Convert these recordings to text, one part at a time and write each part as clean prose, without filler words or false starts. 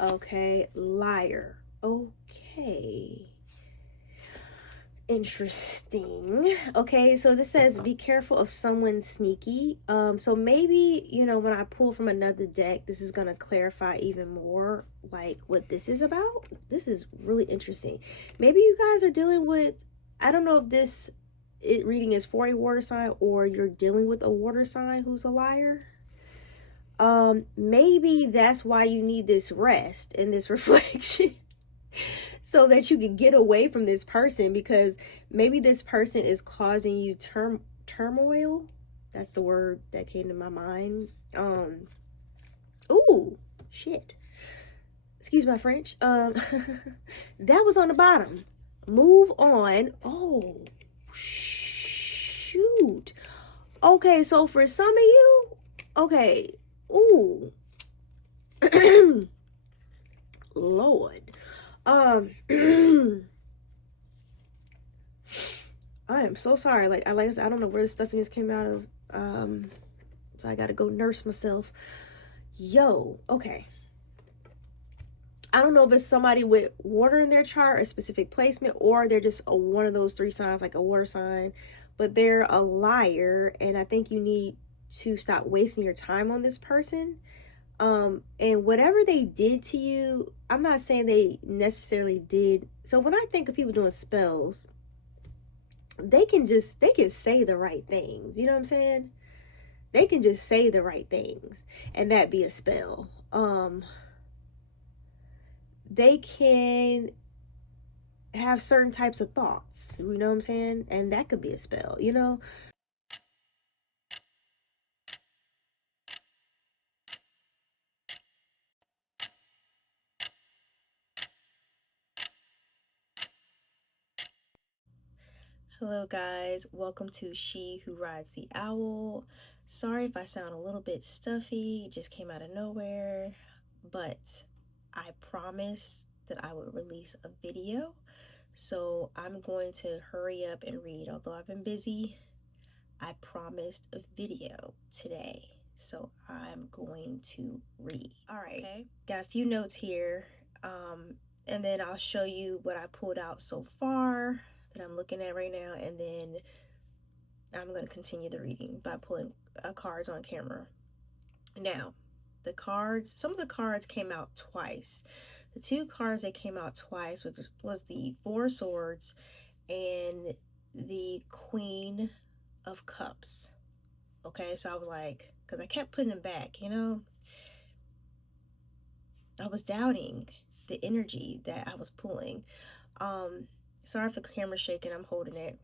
Okay, liar. Okay. Interesting. Okay, so this says be careful of someone sneaky. So maybe, when I pull from another deck, this is gonna clarify even more like what this is about. This is really interesting. Maybe you guys are dealing with, I don't know if this reading is for a water sign or you're dealing with a water sign who's a liar. Maybe that's why you need this rest and this reflection. So that you can get away from this person, because maybe this person is causing you turmoil. That's the word that came to my mind. Ooh, shit. Excuse my French. That was on the bottom. Move on. Oh, shoot. Okay, so for some of you, okay. Ooh. Lord. I am so sorry. Like I said, I don't know where the stuffiness came out of. So I gotta go nurse myself. Yo, okay. I don't know if it's somebody with water in their chart, a specific placement, or they're just one of those three signs, like a water sign, but they're a liar, and I think you need to stop wasting your time on this person. And whatever they did to you, I'm not saying they necessarily did. So when I think of people doing spells, they can say the right things. You know what I'm saying? They can just say the right things and that be a spell. They can have certain types of thoughts, you know what I'm saying? And that could be a spell, Hello guys, welcome to She Who Rides the Owl. Sorry if I sound a little bit stuffy, it just came out of nowhere, but I promised that I would release a video, so I'm going to hurry up and read. Although I've been busy, I promised a video today, so I'm going to read. Alright, okay. Got a few notes here, and then I'll show you what I pulled out so far that I'm looking at right now, and then I'm going to continue the reading by pulling cards on camera. Now, some of the cards came out twice. The two cards that came out twice was the Four of Swords and the Queen of Cups. Okay, so I was like, because I kept putting them back, I was doubting the energy that I was pulling. Sorry if the camera's shaking, I'm holding it,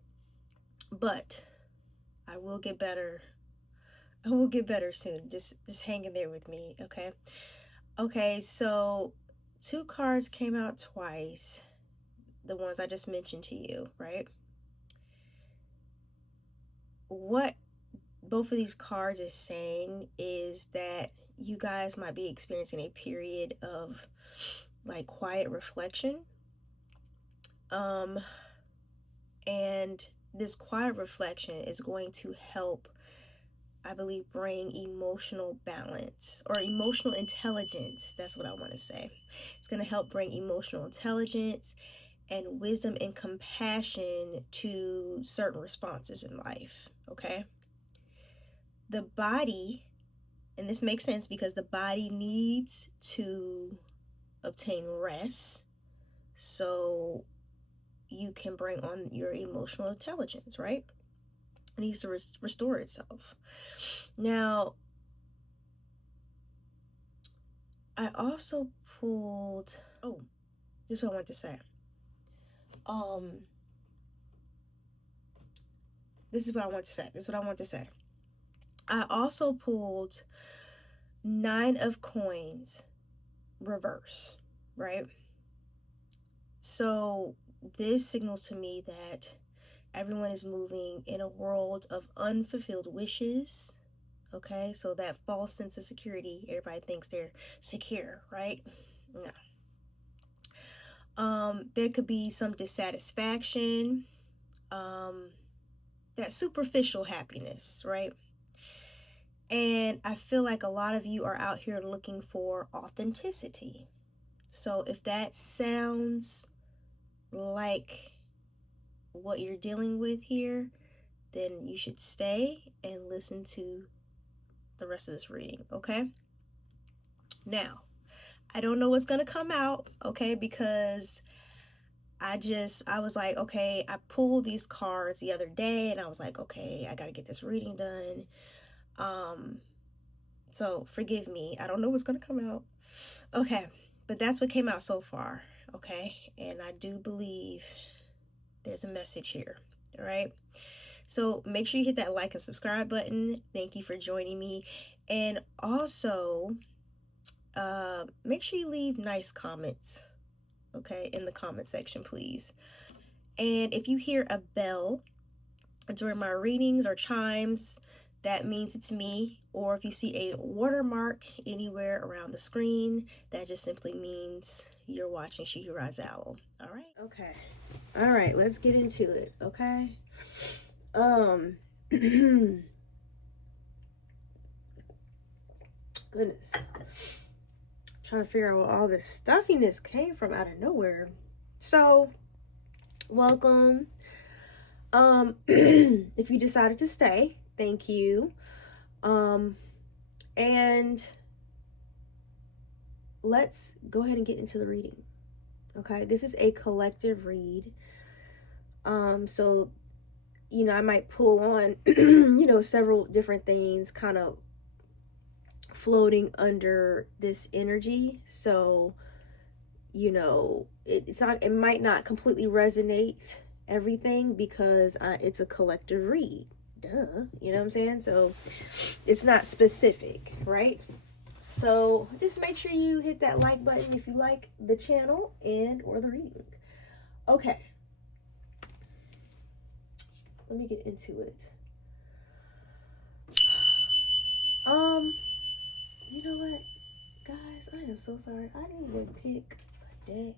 but I will get better. I will get better soon. Just hang in there with me, okay? Okay, so two cards came out twice. The ones I just mentioned to you, right? What both of these cards is saying is that you guys might be experiencing a period of like quiet reflection. And this quiet reflection is going to help, I believe, bring emotional balance or emotional intelligence. That's what I want to say. It's going to help bring emotional intelligence and wisdom and compassion to certain responses in life, okay? The body, and this makes sense because the body needs to obtain rest so you can bring on your emotional intelligence, right? It needs to restore itself. Now, I also pulled, this is what I want to say. This is what I want to say. I also pulled Nine of Coins reverse, right? So this signals to me that everyone is moving in a world of unfulfilled wishes. Okay, so that false sense of security, everybody thinks they're secure, right? No. There could be some dissatisfaction, that superficial happiness, right? And I feel like a lot of you are out here looking for authenticity, So if that sounds like what you're dealing with here, then you should stay and listen to the rest of this reading, okay? Now, I don't know what's going to come out, okay, because I was like, okay, I pulled these cards the other day and I was like, okay, I got to get this reading done. So forgive me. I don't know what's going to come out. Okay, but that's what came out so far, okay? And I do believe there's a message here, all right? So make sure you hit that like and subscribe button. Thank you for joining me. And also, make sure you leave nice comments, okay, in the comment section, please. And if you hear a bell during my readings or chimes, that means it's me. Or if you see a watermark anywhere around the screen, that just simply means you're watching She Who Rides the Owl. All right? Okay. All right, let's get into it, okay? Goodness. I'm trying to figure out where all this stuffiness came from out of nowhere. So, welcome. If you decided to stay, thank you. And let's go ahead and get into the reading. Okay, this is a collective read. So, you know, I might pull on, you know, several different things kind of floating under this energy. So, you know, it might not completely resonate everything because it's a collective read. Duh, you know what I'm saying? So it's not specific, right? So just make sure you hit that like button if you like the channel and or the reading. Okay. Let me get into it. You know what, guys? I am so sorry. I didn't even pick a deck.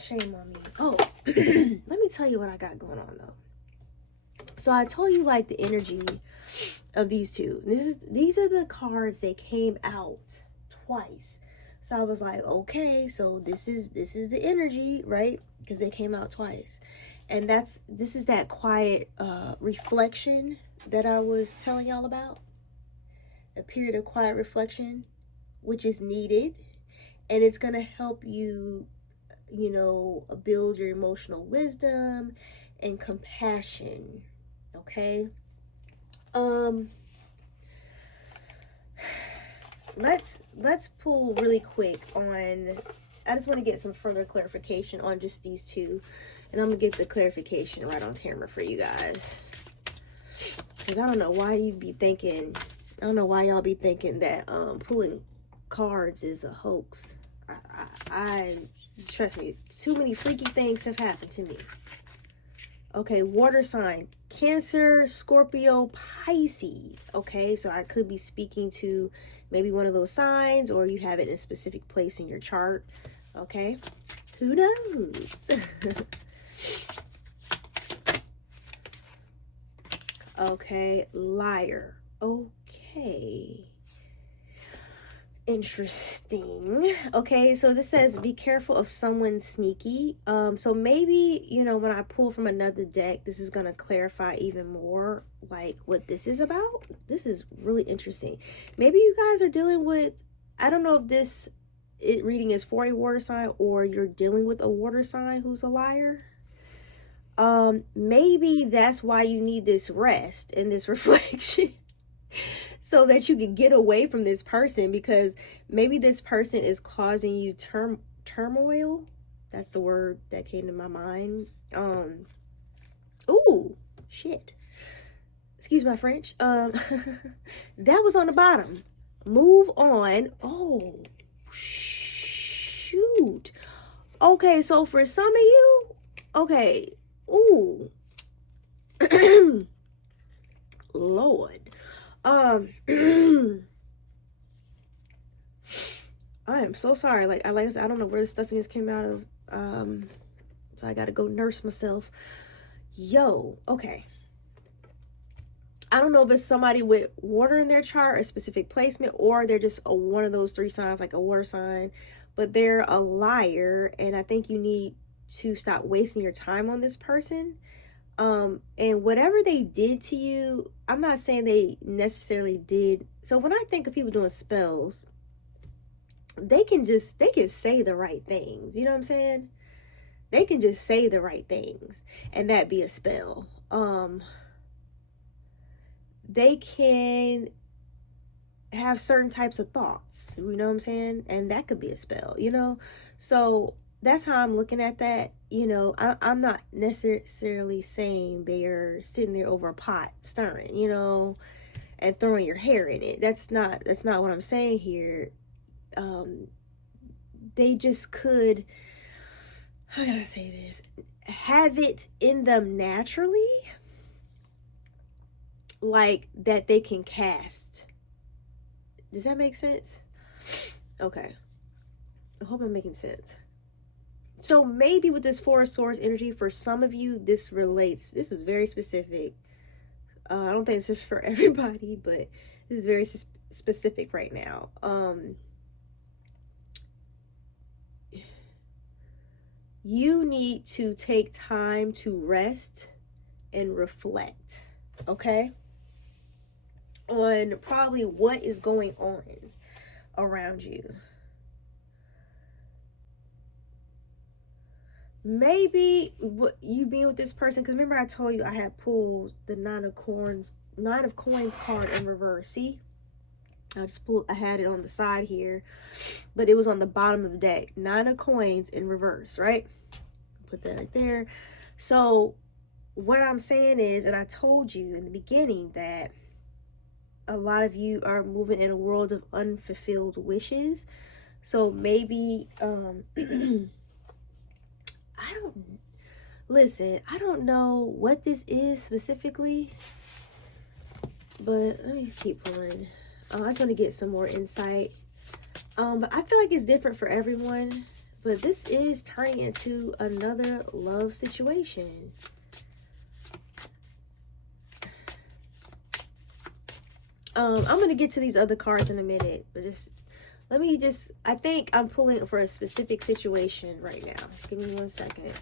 Shame on me. Oh, let me tell you what I got going on though. So I told you like the energy of these two. These are the cards that came out twice. So I was like, okay, so this is the energy, right? Because they came out twice. And this is that quiet reflection that I was telling y'all about. A period of quiet reflection, which is needed, and it's going to help you, you know, build your emotional wisdom and compassion. Okay. Let's pull really quick on, I just want to get some further clarification on just these two, and I'm gonna get the clarification right on camera for you guys, because I don't know why you'd be thinking, I don't know why y'all be thinking that pulling cards is a hoax. I trust me, too many freaky things have happened to me. Okay, water sign, Cancer, Scorpio, Pisces. Okay, so I could be speaking to maybe one of those signs, or you have it in a specific place in your chart. Okay, who knows? Okay, liar. Okay. Interesting. Okay, so this says be careful of someone sneaky. So maybe, you know, when I pull from another deck, this is gonna clarify even more like what this is about. This is really interesting. Maybe you guys are dealing with, I don't know if this reading is for a water sign or you're dealing with a water sign who's a liar. Maybe that's why you need this rest and this reflection. So that you can get away from this person, because maybe this person is causing you turmoil. That's the word that came to my mind. Ooh, shit. Excuse my French. That was on the bottom. Move on. Oh, shoot. Okay, so for some of you, okay. Ooh. Lord. I am so sorry. Like I said, I don't know where the stuffiness came out of. So I gotta go nurse myself. Yo, okay. I don't know if it's somebody with water in their chart, a specific placement, or they're just one of those 3 signs, like a water sign, but they're a liar. And I think you need to stop wasting your time on this person. And whatever they did to you, I'm not saying they necessarily did. So when I think of people doing spells, they can say the right things. You know what I'm saying? They can just say the right things and that be a spell. They can have certain types of thoughts, you know what I'm saying? And that could be a spell, you know? So that's how I'm looking at that. You know, I'm not necessarily saying they're sitting there over a pot stirring, you know, and throwing your hair in it. That's not what I'm saying here. They just could, how can I say this? Have it in them naturally, like that they can cast. Does that make sense? Okay. I hope I'm making sense. So maybe with this Four of Swords energy, for some of you, this relates. This is very specific. I don't think this is for everybody, but this is very specific right now. You need to take time to rest and reflect, okay? On probably what is going on around you. Maybe what you being with this person, because remember I told you I had pulled the Nine of Coins card in reverse. See, I had it on the side here, but it was on the bottom of the deck. 9 of Coins in reverse, right? Put that right there. So what I'm saying is, and I told you in the beginning that a lot of you are moving in a world of unfulfilled wishes. So maybe I don't know what this is specifically, but let me keep pulling. I was going to get some more insight. But I feel like it's different for everyone, but this is turning into another love situation. I'm going to get to these other cards in a minute, but I think I'm pulling for a specific situation right now. Give me 1 second.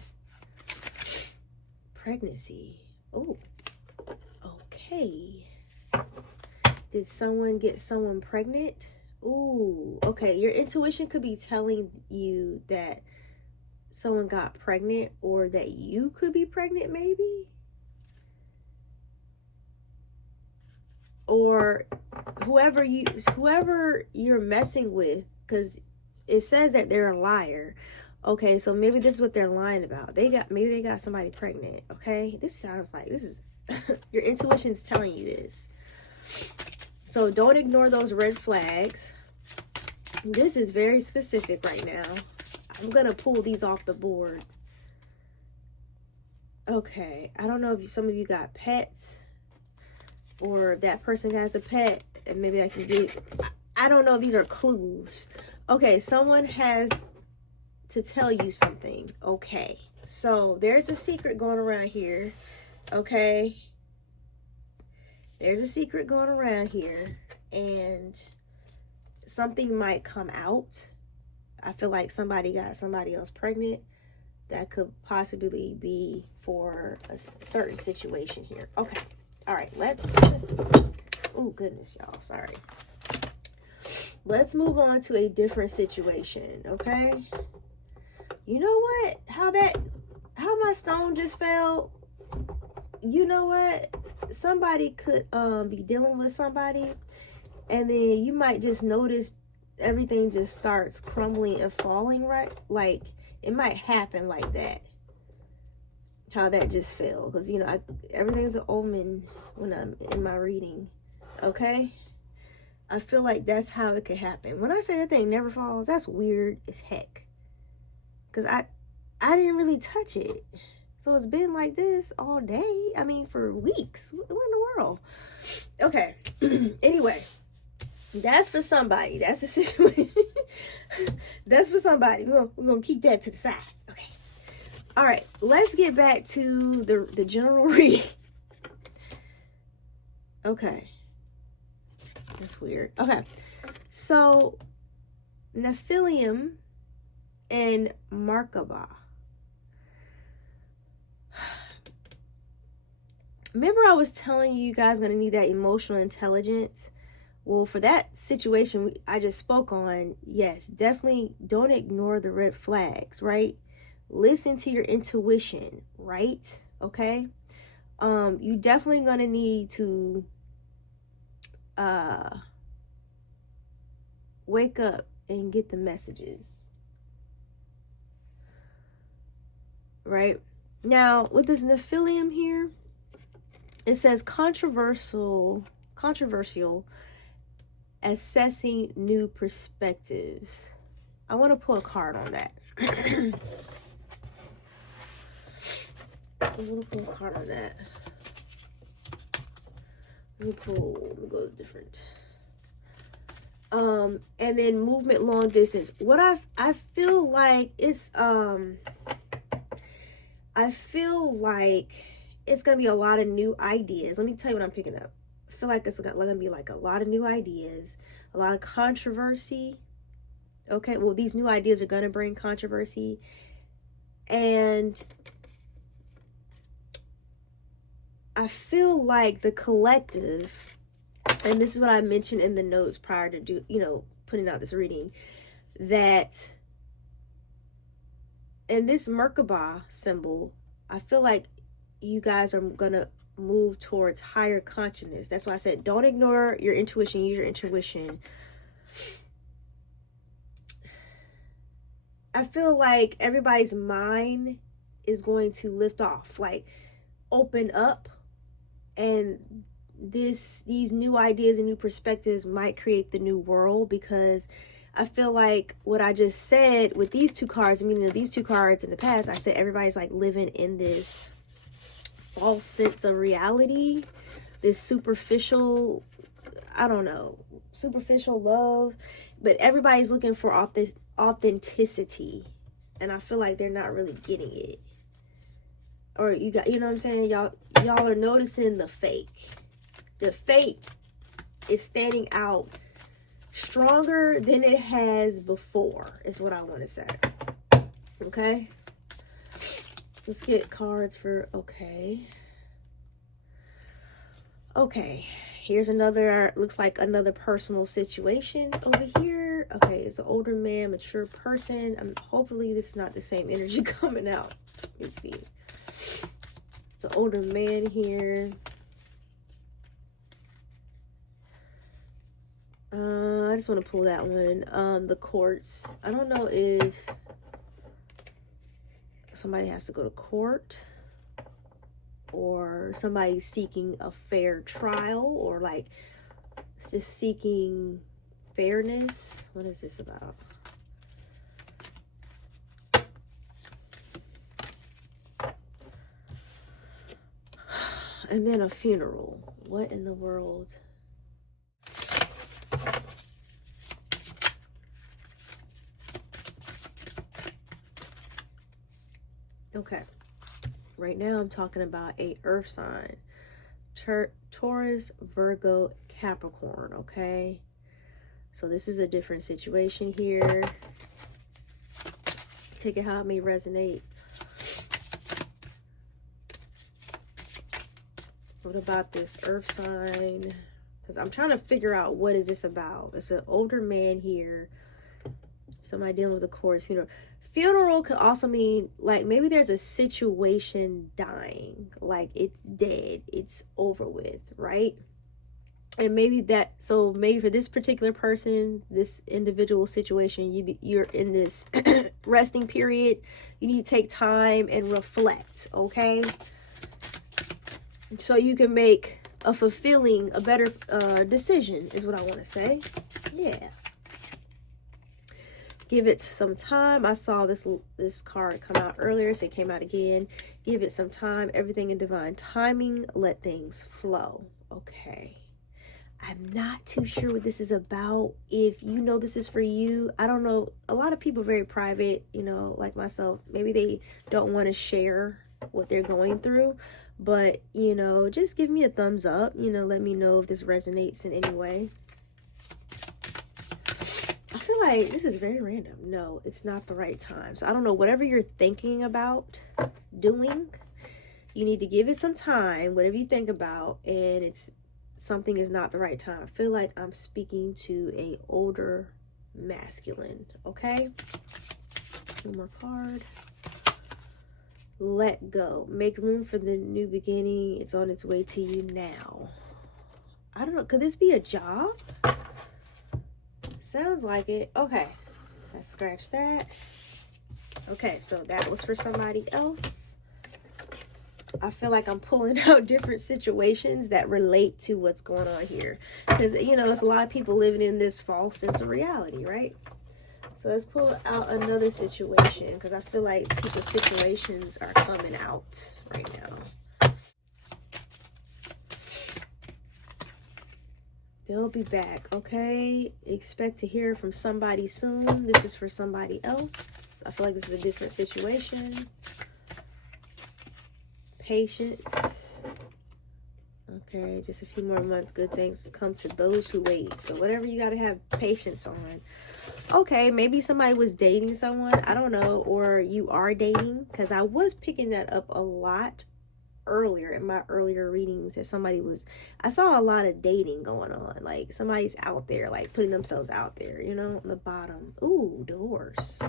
Pregnancy. Oh, okay. Did someone get someone pregnant? Ooh, okay. Your intuition could be telling you that someone got pregnant, or that you could be pregnant, maybe. Or whoever you're messing with, because it says that they're a liar. Okay, so maybe this is what they're lying about. Maybe they got somebody pregnant. Okay, this sounds like this is your intuition's telling you this. So don't ignore those red flags. This is very specific right now. I'm gonna pull these off the board. Okay, I don't know if some of you got pets, or if that person has a pet, and maybe I can get, I don't know if these are clues. Okay, someone has to tell you something. Okay, so there's a secret going around here. Okay, there's a secret going around here, and something might come out. I feel like somebody got somebody else pregnant. That could possibly be for a certain situation here. Okay, all right, oh goodness, y'all, sorry. Let's move on to a different situation, okay? You know what? How my stone just fell? You know what? Somebody could be dealing with somebody, and then you might just notice everything just starts crumbling and falling, right? Like, it might happen like that. How that just fell. Because, you know, everything's an omen when I'm in my reading. Okay? I feel like that's how it could happen. When I say that thing never falls, that's weird as heck. Because I didn't really touch it. So it's been like this all day. I mean, for weeks. What in the world? Okay. Anyway. That's for somebody. That's a situation. That's for somebody. We're going to keep that to the side. Okay. All right. Let's get back to the general reading. Okay. That's weird. Okay. So, Nephilim and Merkabah. Remember I was telling you guys going to need that emotional intelligence? Well, for that situation I just spoke on, yes, definitely don't ignore the red flags, right? Listen to your intuition, right? Okay? You definitely going to need to wake up and get the messages. Right? Now, with this Nephilim here, it says controversial assessing new perspectives. I want to pull a card on that. I want to pull a card on that. Let me go to different. And then movement long distance. What I feel like it's I feel like it's gonna be a lot of new ideas. Let me tell you what I'm picking up. I feel like it's gonna be like a lot of new ideas, a lot of controversy. Okay, well, these new ideas are gonna bring controversy, and I feel like the collective, and this is what I mentioned in the notes prior to putting out this reading, that in this Merkabah symbol, I feel like you guys are gonna move towards higher consciousness. That's why I said don't ignore your intuition, use your intuition. I feel like everybody's mind is going to lift off, like open up, and these new ideas and new perspectives might create the new world, because I feel like what I just said with these two cards, meaning these two cards in the past, I said everybody's like living in this false sense of reality, this superficial, I don't know, superficial love, but everybody's looking for authenticity, and I feel like they're not really getting it. Or you know what I'm saying? Y'all are noticing the fake. The fake is standing out stronger than it has before, is what I want to say. Okay? Let's get cards for, okay. Here's another, looks like another personal situation over here. Okay, it's an older man, mature person. Hopefully this is not the same energy coming out. Let's see. It's an older man here. I just want to pull that one. The courts. I don't know if somebody has to go to court, or somebody seeking a fair trial, or like just seeking fairness. What is this about? And then a funeral. What in the world? Okay. Right now I'm talking about a earth sign. Taurus, Virgo, Capricorn, okay? So this is a different situation here. Take it how it may resonate. What about this earth sign? Because I'm trying to figure out what is this about. It's an older man here. Somebody dealing with a course funeral. Funeral could also mean like maybe there's a situation dying, like it's dead, it's over with, right? And maybe maybe for this particular person, this individual situation, you're in this resting period. You need to take time and reflect, okay? So you can make a better decision, is what I want to say. Yeah. Give it some time. I saw this card come out earlier, so it came out again. Give it some time. Everything in divine timing. Let things flow. Okay. I'm not too sure what this is about. If you know this is for you, I don't know. A lot of people are very private, like myself. Maybe they don't want to share what they're going through. But, you know, just give me a thumbs up. You know, let me know if this resonates in any way. I feel like this is very random. No, it's not the right time. So I don't know, whatever you're thinking about doing, you need to give it some time, whatever you think about, and it's something is not the right time. I feel like I'm speaking to a older masculine, okay? One more card. Let go. Make room for the new beginning. It's on its way to you now. I don't know. Could this be a job? Sounds like it. Okay. Let's scratch that. Okay, so that was for somebody else. I feel like I'm pulling out different situations that relate to what's going on here. Because, you know, it's a lot of people living in this false sense of reality, right? So let's pull out another situation, because I feel like people's situations are coming out right now. They'll be back, okay? Expect to hear from somebody soon. This is for somebody else. I feel like this is a different situation. Patience. Okay, just a few more months. Good things come to those who wait. So whatever you got to have patience on. Okay, maybe somebody was dating someone. I don't know. Or you are dating. Because I was picking that up a lot earlier in my earlier readings. That somebody was... I saw a lot of dating going on. Like somebody's out there. Like putting themselves out there. You know, on the bottom. Ooh, divorce.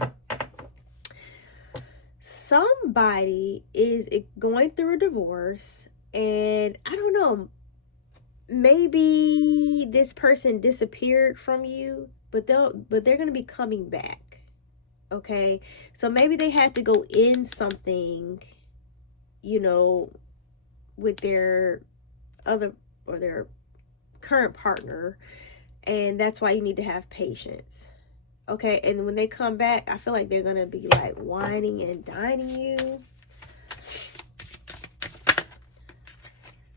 Somebody is going through a divorce, and I don't know, maybe this person disappeared from you, but they're going to be coming back. Okay? So maybe they had to go in something, you know, with their other or their current partner, and that's why you need to have patience. Okay, and when they come back, I feel like they're going to be like whining and dining you.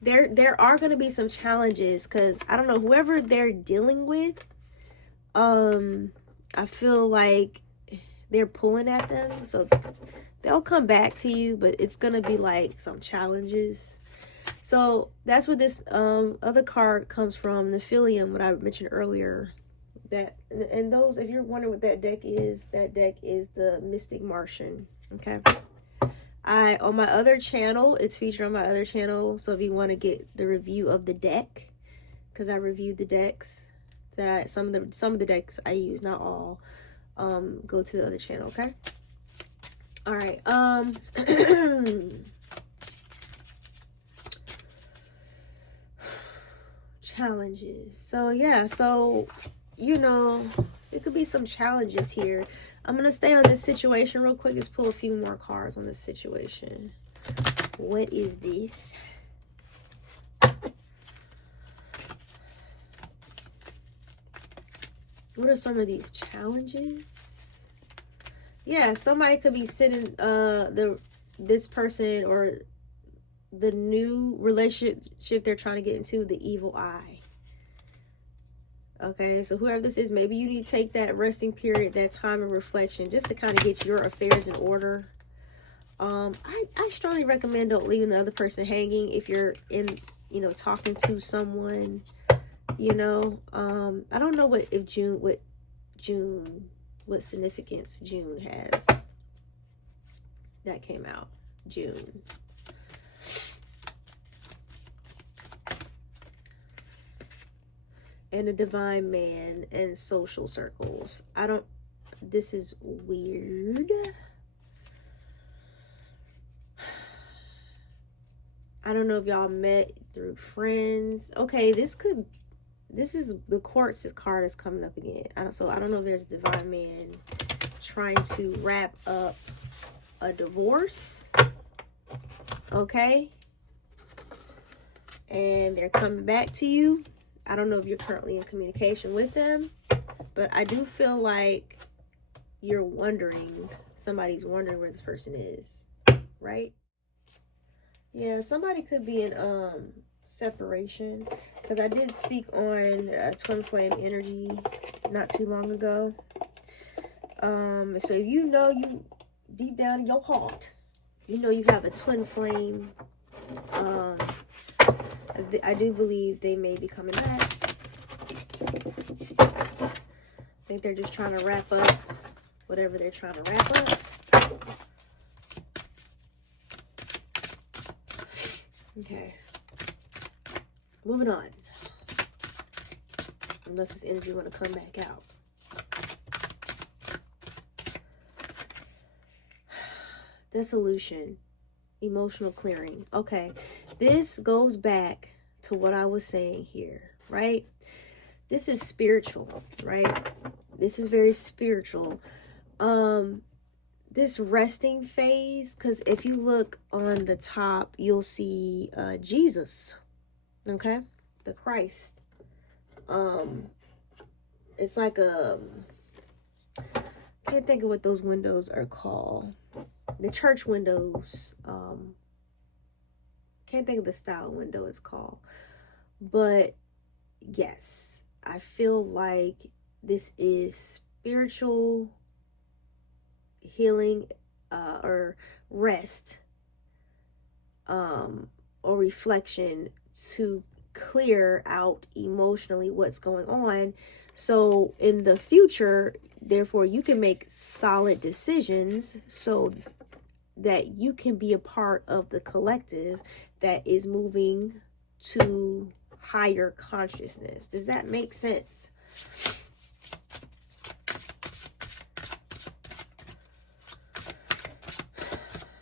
There are going to be some challenges, because I don't know, whoever they're dealing with, I feel like they're pulling at them. So they'll come back to you, but it's going to be like some challenges. So that's what this other card comes from, the Philium, what I mentioned earlier. That, and those, if you're wondering what that deck is the Mystic Martian. Okay, on my other channel, it's featured on my other channel. So if you want to get the review of the deck, because I reviewed the decks, that some of the decks I use, not all, go to the other channel. Okay. All right. Challenges. So yeah. So, you know, it could be some challenges here. I'm going to stay on this situation real quick. Let's pull a few more cards on this situation. What is this? What are some of these challenges? Yeah, somebody could be sitting, this person or the new relationship they're trying to get into, the evil eye. Okay, so whoever this is, maybe you need to take that resting period, that time of reflection, just to kind of get your affairs in order. I strongly recommend don't leaving the other person hanging if you're in, you know, talking to someone, you know. I don't know what significance June has. That came out, June. And a divine man and social circles. This is weird. I don't know if y'all met through friends. Okay, this is the Quartz card is coming up again. So I don't know if there's a divine man trying to wrap up a divorce. Okay. And they're coming back to you. I don't know if you're currently in communication with them, but I do feel like somebody's wondering where this person is, right? Yeah, somebody could be in separation, because I did speak on twin flame energy not too long ago. So you know, you deep down in your heart, you know you have a twin flame Um, I do believe they may be coming back. I think they're just trying to wrap up whatever they're trying to wrap up. Okay. Moving on. Unless this energy want to come back out. Dissolution. Emotional clearing. Okay. This goes back to what I was saying here, right? This is spiritual, right? This is very spiritual. This resting phase, because if you look on the top, you'll see Jesus, okay? The Christ. It's like a, can't think of what those windows are called. The church windows. Can't think of the style window it's called. But yes, I feel like this is spiritual healing or rest or reflection to clear out emotionally what's going on. So in the future, therefore, you can make solid decisions so that you can be a part of the collective that is moving to higher consciousness. Does that make sense?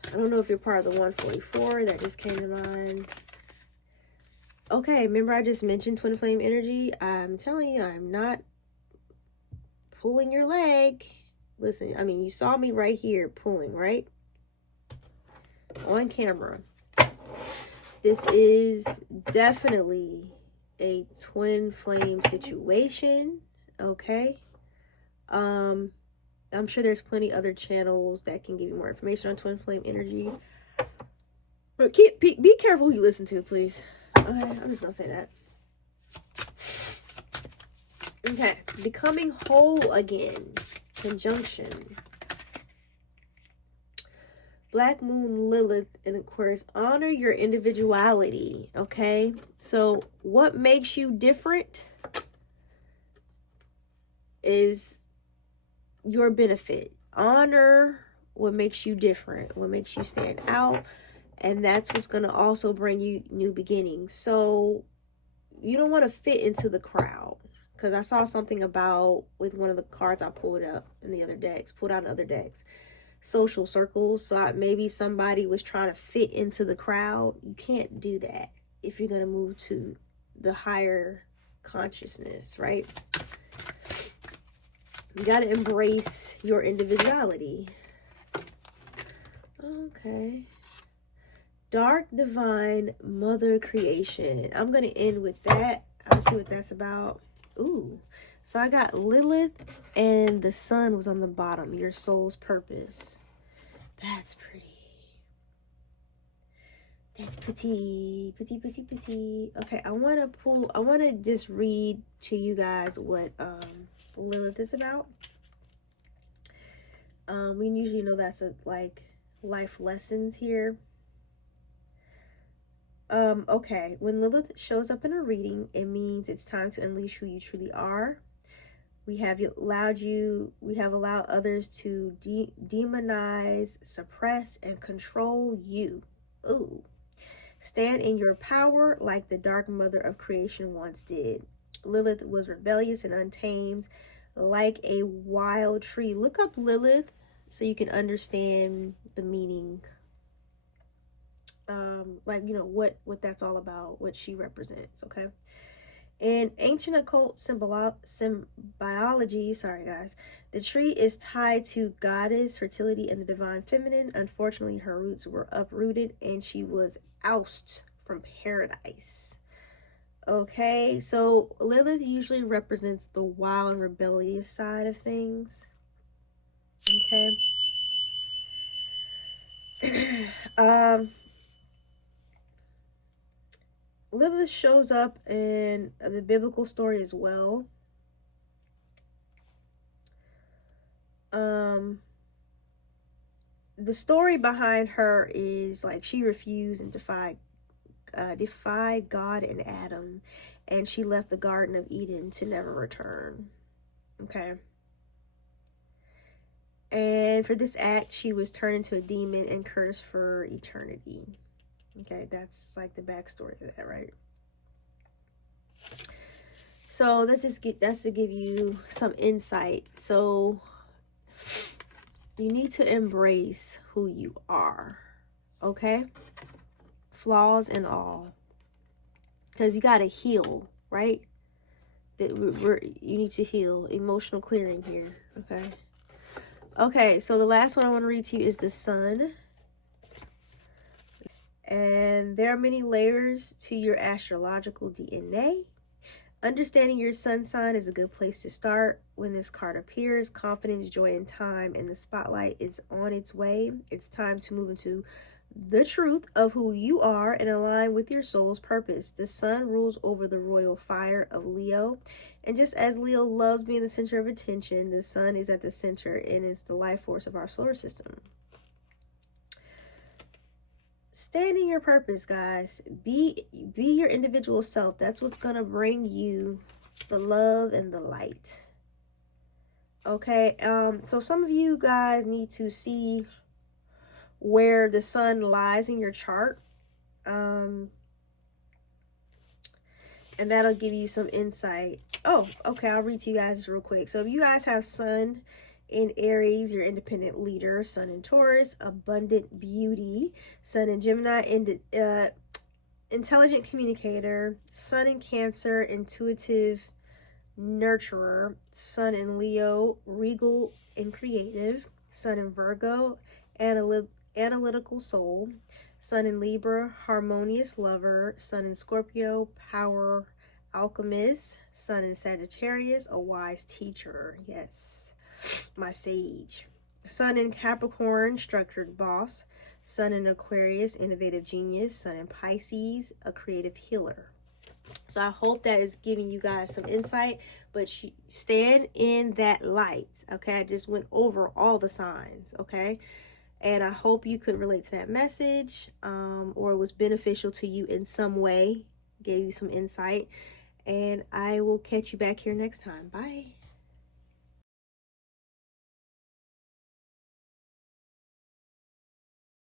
I don't know if you're part of the 144 that just came to mind. Okay, remember I just mentioned twin flame energy? I'm telling you, I'm not pulling your leg. Listen, I mean, you saw me right here pulling, right? On camera. This is definitely a twin flame situation, okay? I'm sure there's plenty other channels that can give you more information on twin flame energy. But be careful who you listen to, please. Okay, I'm just gonna say that. Okay, becoming whole again. Conjunction. Black Moon Lilith in Aquarius. Honor your individuality, okay? So what makes you different is your benefit. Honor what makes you different, what makes you stand out, and that's what's going to also bring you new beginnings. So you don't want to fit into the crowd, because I saw something about with one of the cards I pulled out in other decks, social circles. So maybe somebody was trying to fit into the crowd. You can't do that if you're going to move to the higher consciousness, right? You got to embrace your individuality. Okay. Dark Divine Mother Creation. I'm going to end with that. I'll see what that's about. Ooh. So I got Lilith and the sun was on the bottom. Your soul's purpose. That's pretty. That's pretty. Pretty. Okay, I want to just read to you guys what Lilith is about. We usually know that's like life lessons here. Okay, when Lilith shows up in a reading, it means it's time to unleash who you truly are. We have allowed others to demonize, suppress, and control you. Ooh. Stand in your power like the dark mother of creation once did. Lilith was rebellious and untamed, like a wild tree. Look up Lilith so you can understand the meaning. What that's all about, what she represents, okay? In ancient occult symbology, sorry guys, the tree is tied to goddess, fertility, and the divine feminine. Unfortunately, her roots were uprooted and she was ousted from paradise. Okay, so Lilith usually represents the wild and rebellious side of things. Okay. Lilith shows up in the biblical story as well. The story behind her is like she refused and defied defied God and Adam, and she left the Garden of Eden to never return. Okay. And for this act, she was turned into a demon and cursed for eternity. Okay, that's like the backstory of that, right? So that's to give you some insight. So you need to embrace who you are, okay? Flaws and all, because you got to heal, right? You need to heal. Emotional clearing here, okay? Okay, so the last one I want to read to you is the sun. And there are many layers to your astrological DNA. Understanding your sun sign is a good place to start. When this card appears, confidence, joy, and time in the spotlight is on its way. It's time to move into the truth of who you are and align with your soul's purpose. The sun rules over the royal fire of Leo. And just as Leo loves being the center of attention, the sun is at the center and is the life force of our solar system. Stand in your purpose, guys. Be your individual self. That's what's going to bring you the love and the light. Okay, so some of you guys need to see where the sun lies in your chart. And that'll give you some insight. Oh, okay, I'll read to you guys real quick. So if you guys have sun in Aries, your independent leader, sun in Taurus, abundant beauty, sun in Gemini, intelligent communicator, sun in Cancer, intuitive nurturer, sun in Leo, regal and creative, sun in Virgo, analytical soul, sun in Libra, harmonious lover, sun in Scorpio, power alchemist, sun in Sagittarius, a wise teacher. Yes, my sage. Sun in Capricorn, structured boss, sun in Aquarius, innovative genius, sun in Pisces, a creative healer. So I hope that is giving you guys some insight, but stand in that light. Okay, I just went over all the signs. Okay, and I hope you could relate to that message, or it was beneficial to you in some way, gave you some insight. And I will catch you back here next time. Bye.